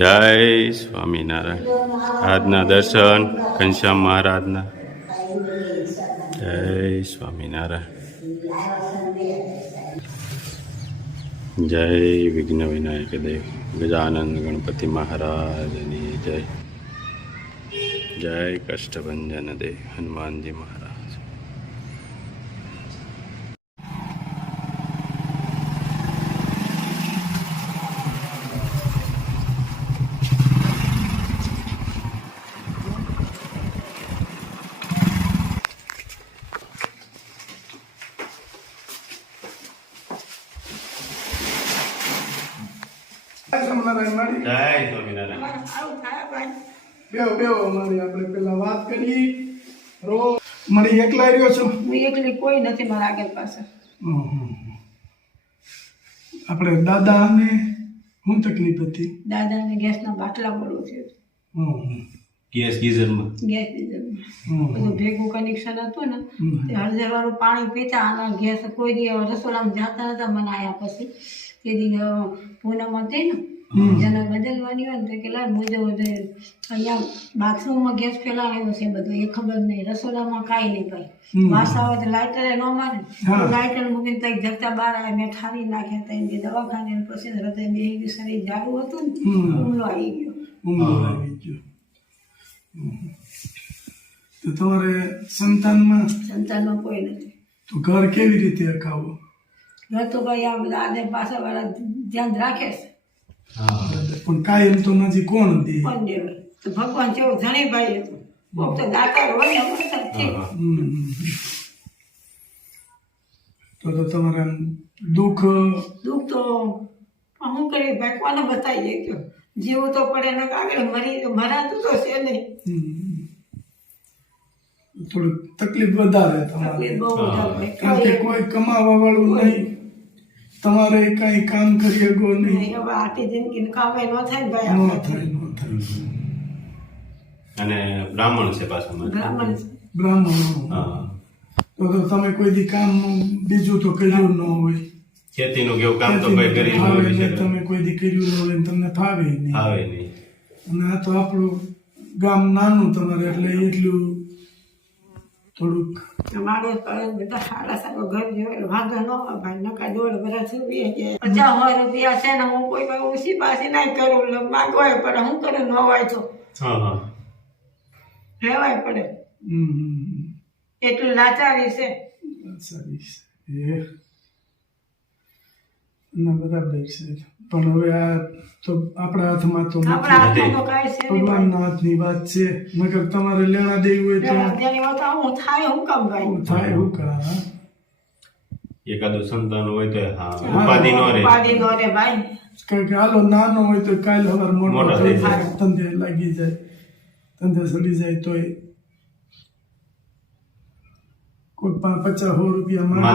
જય સ્વામિનારાયણ. આજના દર્શન, ઘનશ્યામ મહારાજના. જય સ્વામિનારાયણ. જય વિઘ્ન વિનાયક દેવ. ગજાનંદ ગણપતિ મહારાજની જય. જય કષ્ટભંજન દેવ. હનુમાનજી મહારાજ સ્વામિનારાયણ મારી જય સ્વામિનારાયણ બેહો બેહો મારી આપણે પેલા વાત કરી રોજ મારી એકલા રહ્યો છો. હું એકલી કોઈ નથી મારા આગળ પાસે આપણે દાદાને શું તકલીફ હતી? દાદાને ગેસના બાટલા પડવું છે. હમ, ગેસ ગીઝરમાં. ગેસ હમ, બધું ભેગું કનેક્શન હતું ને. તે હળદર વાળું પાણી પીતા અને ગેસ કોઈ દી રસોડામાં જાતા નતા મને આયા પછી. તે દી અ, પૂનમ હતી ને જેને બદલવાની હોય ને તો કે લાય મુજબ અહીંયા બાથરૂમમાં ગેસ ફેલાયો છે બધું એ ખબર નહીં. રસોડામાં કાંઈ નહીં ભાઈ. વાસ આવે તો લાઇટરે ન મારે. લાઇટર મૂકીને ત્યાં જગતા બહાર આવ્યા મેં ઠારી નાખ્યા ત્યાં જે દવાખાને પછી હૃદય બે શરીર જાડું હતું ને હમ. હુમલો આવી ગયો. ઊંઘ આવી ગયો. તો તમારે સંતાનમાં? સંતાનમાં કોઈ નથી. તો ઘર કેવી રીતે અકાવો? ઘર તો ભાઈ આ બધા આદે પાછા વાળા ધ્યાન રાખે છે. પણ કાયમ તો નથી કોણ દે ભગવાન જેવો ધણી ભાઈ હતો. કોક તો દાતા હોય ને વરસાદ છે. હમ. તો તો તમારે દુઃખ દુઃખ તો હું ભાઈ કોને બતાવીએ કયો જીવું તો પડે ને આગળ મરી મરાતું તો છે નહીં. થોડીક તકલીફ વધારે તમારે. કે કોઈ કમાવા વાળું નહીં. તમારે કઈ કામ કરી શકો નહીં. હવે આટી જિંદગી કામે ન થાય ને ભાઈ ન થાય ન થાય. અને બ્રાહ્મણ છે પાછું બ્રાહ્મણ બ્રાહ્મણ હા. તો તો તમે કોઈ દી કામ બીજું તો કર્યું ન હોય. ખેતીનું કેવું કામ તો કોઈ કરી ન હોય તમે કોઈ દી કર્યું ન હોય ને તમને ફાવે નહીં. ફાવે નહીં. અને આ તો આપણું ગામ નાનું તમારે એટલે એટલું થોડુંક અમારે બધા સારા સારો ઘર જોયો વાંધો ન હોય ભાઈ નકા દોઢ વર્ષ રૂપિયા છે. પચાસ હોય રૂપિયા છે ને હું કોઈ ઓછી પાછી નહીં કરું માગવાય પણ હું કરું ન હોય તો. રહેવાય પડે. એટલું લાચારી છે. લાચારી છે. ના બરાબર છે પણ હવે આ તો આપણા હાથમાં તો. ભગવાનના હાથની વાત છે. નકર તમારે લેણા દેવી હોય તો હું થાય હું કામ ભાઈ થાય હું કા એકાદું સંતાન હોય તો હા ઉપાધિ નો રે ઉપાધિ નો રે ભાઈ. કે હાલો નાનો હોય તો કાલ હવાર મોટો થઈ થઈ જાય. ધંધે લાગી જાય ધંધે સડી જાય તોય કોઈ પચાસ સો રૂપિયા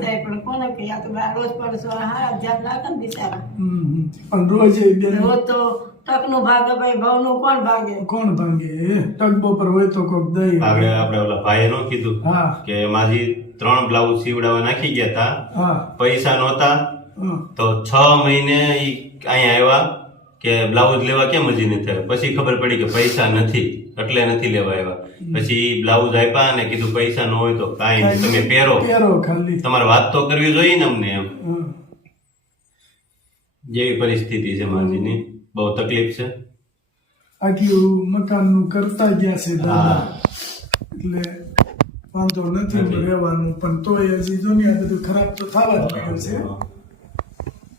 થાય પણ કોને કહે? આ તો ભાઈ રોજ પરસો હારા ધ્યાન રાખે ને બિચારા. હમ, હમ. પણ રોજ એ બેન રોજ તો ટકનું ભાગે ભાઈ ભાવનું કોણ ભાગે? કોણ ભાંગે? ટક પર હોય તો કોક દઈ આગળ આપણે ઓલા ભાઈએ નો કીધું હા. કે માજી ત્રણ બ્લાઉઝ સીવડાવવા નાખી ગયા હતા પૈસા નહોતા. તો છ મહિને અહીંયા આવ્યા કે બ્લાઉઝ લેવા કેમ હજી નહીં થયો? પછી ખબર પડી કે પૈસા નથી. એટલે નથી લેવા આવ્યા. પછી બ્લાઉઝ આપ્યા અને કીધું પૈસા ન હોય તો કાંઈ નહીં તમે પહેરો. પહેરો ખાલી. તમારે વાત તો કરવી જોઈએ ને અમને એમ. જેવી પરિસ્થિતિ છે માજીની બહુ તકલીફ છે. આટલું મકાનનું કરતા ગયા છે દાદા. એટલે વાંધો નથી રહેવાનું. પણ તોય હજી દુનિયા બધું ખરાબ તો થવા જ છે.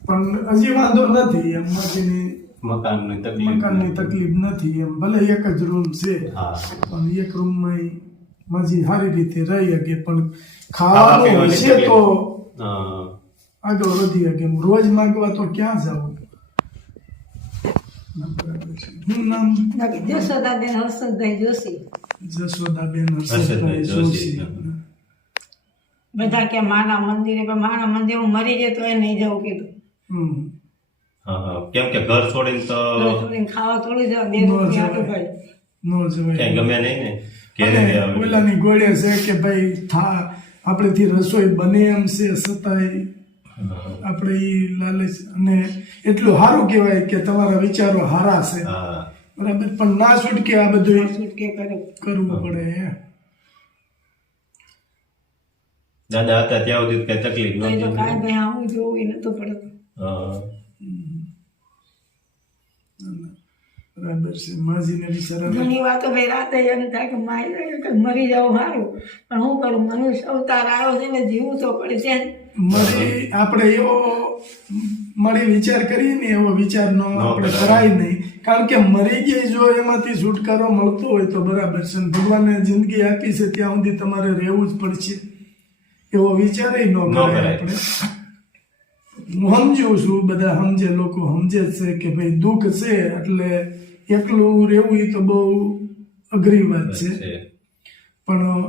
પણ હજી વાંધો નથી. એમ બાકીની મકાનની તકલીફ મકાનની તકલીફ નથી એમ. ભલે એક જ રૂમ છે પણ એક રૂમમાં માજી સારી રીતે રહી શકે. પણ ખાવાનું હશે તો આગળ વધી શકે. રોજ માંગવા તો ક્યાં જવું. શું નામ? જશોદાબેન હર્ષદભાઈ જોશી. જશોદાબેન હર્ષદભાઈ હર્ષદભાઈ જોશી. જોશી. બધા કે માના મંદિરે માના મંદિરે હું મરી જાય તો એ નહીં જવું કીધું. હમ. હા હા કેમ કે ઘર છોડીને તો ખાવા થોડું જવા બે ન જવાય. ગમે નહીં ને? કે ઓલાની ગોળે છે કે ભાઈ થા આપણેથી રસોઈ બને એમ છે છતાંય આપણે એ લાલચ અને એટલું સારું કહેવાય કે તમારા વિચારો હારા છે. હા. બરાબર પણ ના છૂટકે આ બધું છૂટકે કરવું પડે. દાદા હતા ત્યાં સુધી કઈ તકલીફ નહોતી કાંઈ ભાઈ આવું જોવું એ નતું પડતું. હા. બરાબર છે. માજીને બિચારા ઘણી વાતો ભાઈ રાતે એમ થાય કે મારી કે મરી જાવ સારું પણ હું કરું? મનુષ્ય અવતાર આવ્યો છે ને જીવું તો પડે છે. મરી મળી આપણે એવો મળી વિચાર કરીએ ને એવો વિચાર નો આપણે કરાય. નહીં. કારણ કે મરી ગઈ જો એમાંથી છુટકારો મળતો હોય તો બરાબર છે. ને ભગવાને જિંદગી આપી છે ત્યાં સુધી તમારે રહેવું જ પડશે. એવો વિચાર ન કરાય. આપણે. હું સમજુ છું બધા સમજે લોકો સમજે છે કે ભાઈ દુઃખ છે એટલે એકલું રહેવું એ તો બહુ અઘરી વાત છે. પણ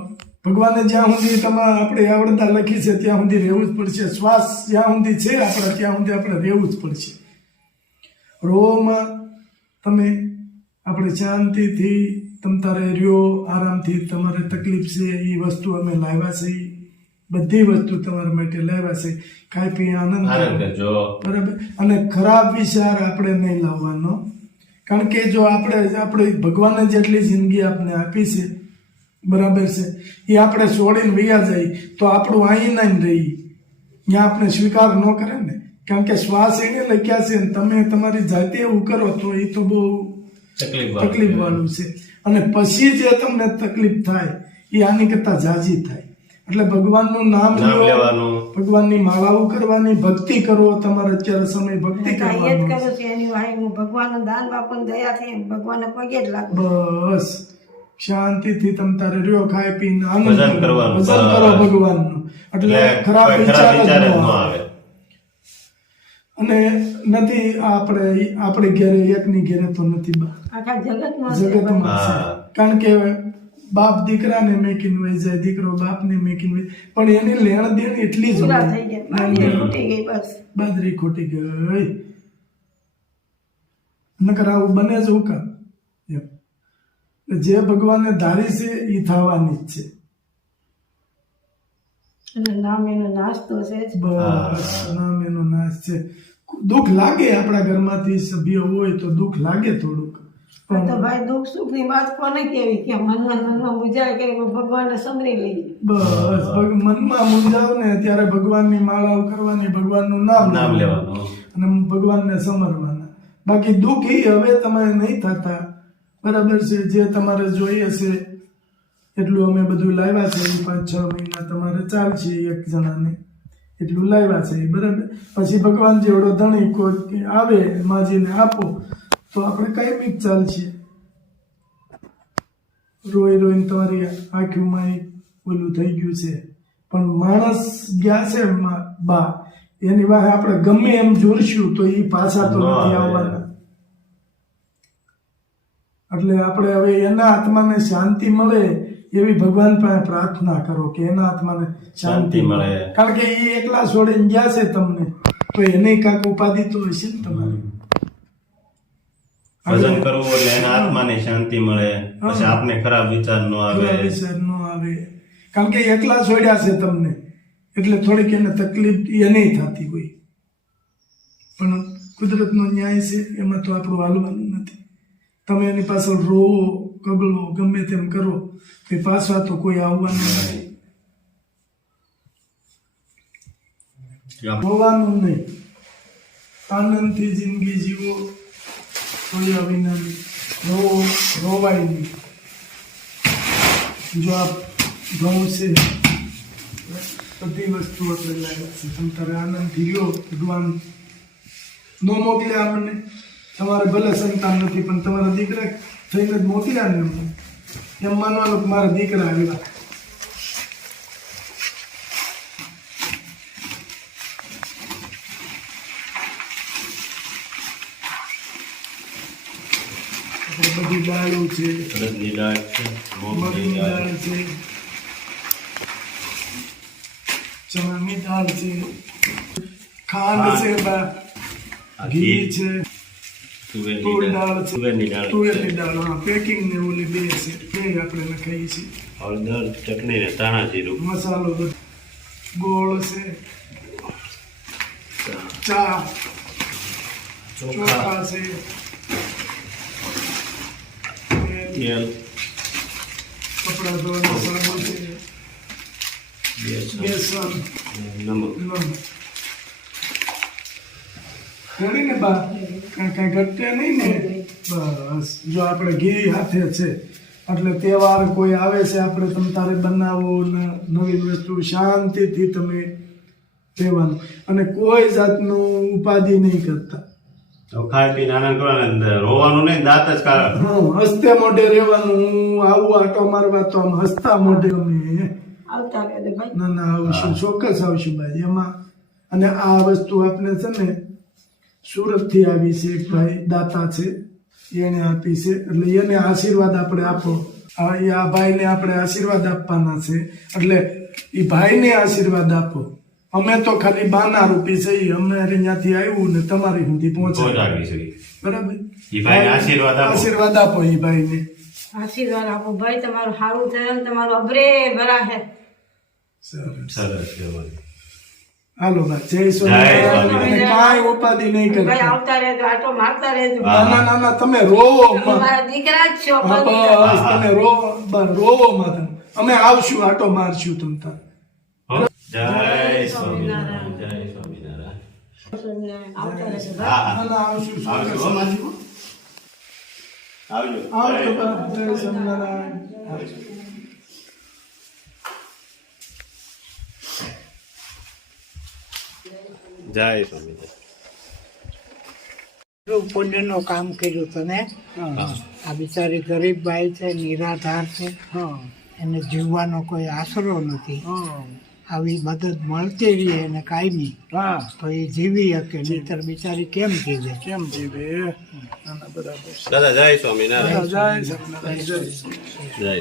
ભગવાને જ્યાં સુધી તમારે આપણે આવડતા લખી છે ત્યાં સુધી રહેવું જ પડશે. શ્વાસ જ્યાં સુધી છે આપણે ત્યાં સુધી આપણે રહેવું જ પડશે. રોમાં તમે આપણે શાંતિથી તમ તારે રહ્યો આરામથી તમારે તકલીફ છે એ વસ્તુ અમે લાવ્યા છે ઈ બધી વસ્તુ તમારા માટે લેવા છે ખાઈ પી આનંદ બરાબર? અને ખરાબ વિચાર આપણે નહીં લાવવાનો. કારણ કે જો આપણે આપણે ભગવાને જેટલી જિંદગી આપણે આપી છે બરાબર છે એ આપણે છોડીને વૈયા જાય તો આપણું અહીં નહીં રહી. ત્યાં આપણે સ્વીકાર ન કરે ને. કારણ કે શ્વાસ એને લખ્યા છે તમે તમારી જાતે એવું કરો તો એ તો બહુ તકલીફ વાળું છે. અને પછી જે તમને તકલીફ થાય એ આની કરતા જાજી થાય. એટલે ભગવાનનું નામ લેવાનું. ભગવાનની માળાઓ કરવાની ભક્તિ કરવો તમારે અત્યારે સમય ભક્તિ કાંઈ એ જ કરવાનો કરું છું. એની વાહે હું ભગવાનનું દાન બાપુની દયાથી ભગવાનને પગે જ લાગુ બસ. શાંતિથી તમ તારે રહ્યો ખાય પીને આનંદ ભજન કરવાનું, ભજન કરો ભગવાનનું. એટલે ખરાબ વિચાર જ ન આવે. આવે. અને નથી આપણે આપણે ઘેરે એકની ઘેરે તો નથી બા. આખા જગતમાં જગતમાં કારણ કે બાપ દીકરાને મેકીને વહી જાય દીકરો બાપને મેકીને વે પણ એની લેણ દેણ એટલી જ બાજરી ખોટી ગઈ. નકર આવું બને જ હું કામ? એમ. જે ભગવાનને ધારી છે એ થવાની જ છે. અને નામ એનો તો છે જ. બસ નામ એનો નાશ છે. દુઃખ લાગે આપણા ઘરમાંથી સભ્ય હોય તો દુઃખ લાગે થોડુંક. આ તો ભાઈ દુઃખ સુખની વાત કોને કેવી કે મનમાં મનમાં મુજાય કે ભગવાનને સમરી લઈએ બસ મનમાં મુંજાવ ને ત્યારે ભગવાનની માળાઓ કરવાની ભગવાનનું નામ નામ લેવાનું. અને ભગવાનને સમરવાના. બાકી દુઃખી હવે તમે નહીં થતા. બરાબર છે જે તમારે જોઈએ છે એટલું અમે બધું લાવ્યા છે. પાંચ છ મહિના તમારે ચાલશે એક જણાને. એટલું લાવ્યા છે બરાબર? પછી ભગવાન જેવડો ધણી કોઈ આવે માજીને આપો. તો આપણે કઈ બીક ચાલશે? રોઈ રોઈને તમારી આંખીમાં એક ઓલું થઈ ગયું છે. પણ માણસ ગયા છે બા. એની વાહે આપણે ગમે એમ જોરશું તો એ પાછા તો નથી આવવાના. એટલે આપણે હવે એના આત્માને શાંતિ મળે એવી ભગવાન પાસે પ્રાર્થના કરો કે એના આત્માને શાંતિ મળે. કારણ કે એ એકલા છોડીને ગયા છે તમને. તો એને કાંક ઉપાધિ તો હશે ને તમારે. ભજન કરવું એટલે એના આત્માને શાંતિ મળે. પછી આપને ખરાબ વિચાર ન આવે. વિચાર ન આવે. કારણ કે એકલા છોડ્યા છે તમને. એટલે થોડીક એને તકલીફ એ નહીં થતી હોય. પણ કુદરતનો ન્યાય છે એમાં તો આપણું હાલવાનું નથી. તમે એની પાછળ રોવો કગળો ગમે તેમ કરો તો પાછા તો કોઈ આવવાનું નથી. રોવાનું નહીં. આનંદથી જિંદગી જીવો. રોયા વિનાની, રોવો રોવાય નહીં જો આ ઘઉં છે, બધી વસ્તુ આપણે લાગે છે. તમે તારે આનંદ રહ્યો, ભગવાન. નો મોકલ્યા આપણને. તમારે ભલે સંતાન નથી, પણ તમારા દીકરા થઈને જ મોકલ્યા ને. એમ. માનવાનું કે મારા દીકરા આવ્યા. બધી દાળો છે અડદની દાળ છે મગની મગની દાળ દાળ છે ચણાની દાળ છે ખાંડ છે બા આ ઘી ઘી, છે તુવેરની તૂર દાળ દાળ છે તુવેરની દાળ તુવેરની છે. દાળ હા પેકિંગ ને ઓલી બે છે બે આપણે નખાઈ છે હળદર ચટણી ને ધાણા જીરું મસાલો બધો ગોળ છે ચા ચોખા ચોખા છે તેલ, કપડાં ધોવાનો સાબુ છે. બેસન નમક ઘણી ને બા. કાંઈ કાંઈ ઘટે નહીં ને? બસ. જો આપણે ઘી હાથે છે એટલે તહેવાર કોઈ આવે છે આપણે તમે તારે બનાવો ને નવી વસ્તુ શાંતિથી તમે લેવાનું અને કોઈ જાતનું ઉપાધિ નહીં કરતા. તો ખાઈ પીને આનંદ કરવાનો રોવાનું નહીં દાંત જ કાઢ. હા હસતે મોઢે રહેવાનું હું આવું આટો મારવા તો આમ હસતા મોઢે અમે. આવતા ભાઈ. ના ના આવશું ચોક્કસ આવશું ભાઈ એમાં. અને આ વસ્તુ આપણે છે ને સુરતથી આવી છે એક ભાઈ દાતા છે. એને આપી છે એટલે એને આશીર્વાદ આપણે આપો. આ એ આ ભાઈને આપણે આશીર્વાદ આપવાના છે. એટલે એ ભાઈને આશીર્વાદ આપો. અમે તો ખાલી બાના રૂપી છે અમે અહીંયાથી આવ્યું ને તમારી સુધી શકે બરાબર? ઈ આશીર્વાદ આપો. આશીર્વાદ આપો એ ભાઈને. આશીર્વાદ આપો. ભાઈ તમારું સારું થાય ને તમારું અબરે સરસ. સરસ હાલો ભાઈ જય સ્વામિનારાયણ. કાંઈ ઉપાધિ નહીં ભાઈ આવતા રહેજો આટો મારતા રહેજો. નાના ના ના ના તમે રોવો મારા દીકરા જ છો બસ તમે રોવો બસ રોવો માં અમે આવશું આટો મારશું તમ તાર. હો? જય સ્વામિનારાયણ જય સ્વામિનારાયણ. ભાઈ આવજો. જય. સ્વામિનારાયણ. આવજો. જય કામ કર્યું તને આ બિચારી ગરીબ બાઈ છે નિરાધાર છે એને જીવવાનો કોઈ આશરો નથી. આવી મદદ મળતી રહી એને કાયમી તો એ જીવી શકે નહીતર બિચારી કેમ જીવે? કેમ જીવે? દાદા જય સ્વામિનારાયણ. જય સ્વામિનારાયણ જય સ્વામિનારાયણ.